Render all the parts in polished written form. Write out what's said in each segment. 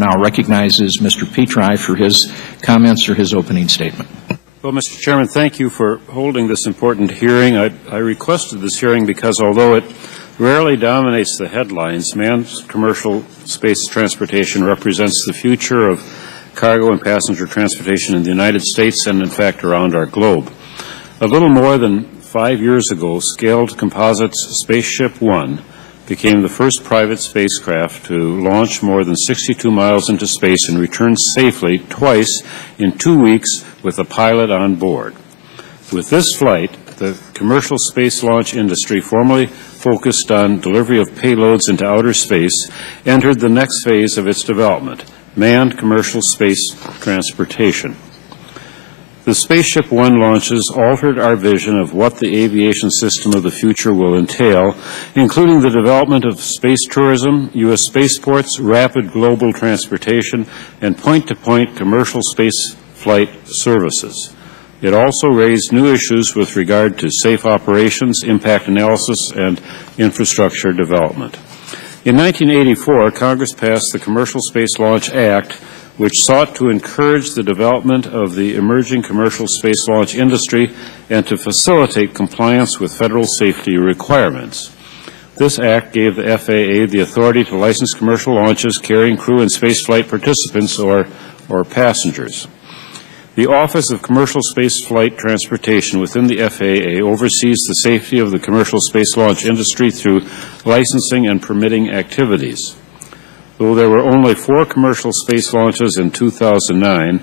Now recognizes Mr. Petri for his comments or his opening statement. Well, Mr. Chairman, thank you for holding this important hearing. I requested this hearing because although it rarely dominates the headlines, manned commercial space transportation represents the future of cargo and passenger transportation in the United States and, in fact, around our globe. A little more than 5 years ago, scaled composites Spaceship One became the first private spacecraft to launch more than 62 miles into space and return safely twice in 2 weeks with a pilot on board. With this flight, the commercial space launch industry, formerly focused on delivery of payloads into outer space, entered the next phase of its development, manned commercial space transportation. The Spaceship One launches altered our vision of what the aviation system of the future will entail, including the development of space tourism, U.S. spaceports, rapid global transportation, and point-to-point commercial space flight services. It also raised new issues with regard to safe operations, impact analysis, and infrastructure development. In 1984, Congress passed the Commercial Space Launch Act, which sought to encourage the development of the emerging commercial space launch industry and to facilitate compliance with federal safety requirements. This act gave the FAA the authority to license commercial launches carrying crew and spaceflight participants or passengers. The Office of Commercial Spaceflight Transportation within the FAA oversees the safety of the commercial space launch industry through licensing and permitting activities. Though there were only 4 commercial space launches in 2009,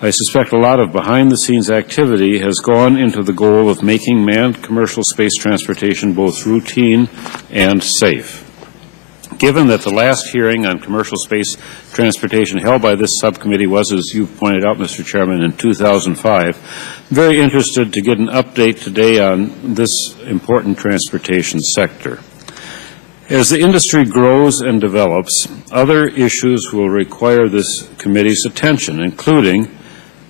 I suspect a lot of behind-the-scenes activity has gone into the goal of making manned commercial space transportation both routine and safe. Given that the last hearing on commercial space transportation held by this subcommittee was, as you pointed out, Mr. Chairman, in 2005, I'm very interested to get an update today on this important transportation sector. As the industry grows and develops, other issues will require this committee's attention, including,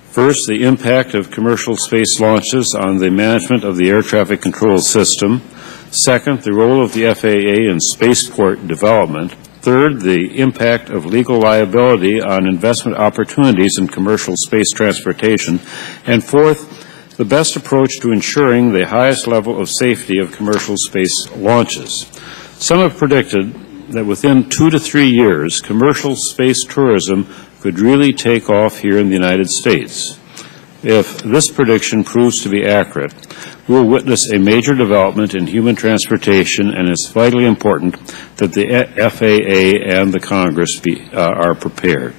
first, the impact of commercial space launches on the management of the air traffic control system. Second, the role of the FAA in spaceport development. Third, the impact of legal liability on investment opportunities in commercial space transportation. And fourth, the best approach to ensuring the highest level of safety of commercial space launches. Some have predicted that within 2 to 3 years, commercial space tourism could really take off here in the United States. If this prediction proves to be accurate, we will witness a major development in human transportation, and it's vitally important that the FAA and the Congress are prepared.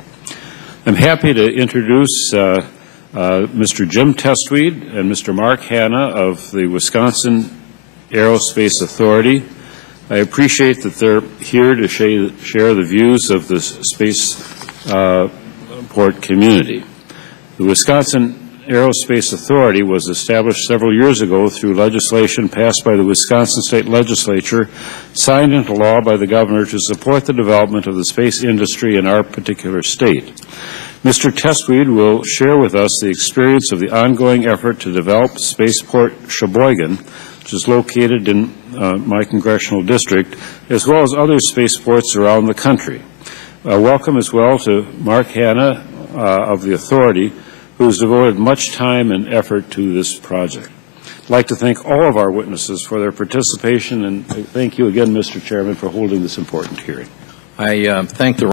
I'm happy to introduce Mr. Jim Testweed and Mr. Mark Hanna of the Wisconsin Aerospace Authority. I appreciate that they're here to share the views of the spaceport community. The Wisconsin Aerospace Authority was established several years ago through legislation passed by the Wisconsin State Legislature, signed into law by the governor to support the development of the space industry in our particular state. Mr. Testweed will share with us the experience of the ongoing effort to develop Spaceport Sheboygan, which is located in my congressional district, as well as other spaceports around the country. Welcome as well to Mark Hanna of the Authority, who has devoted much time and effort to this project. I'd like to thank all of our witnesses for their participation, and thank you again, Mr. Chairman, for holding this important hearing. I thank the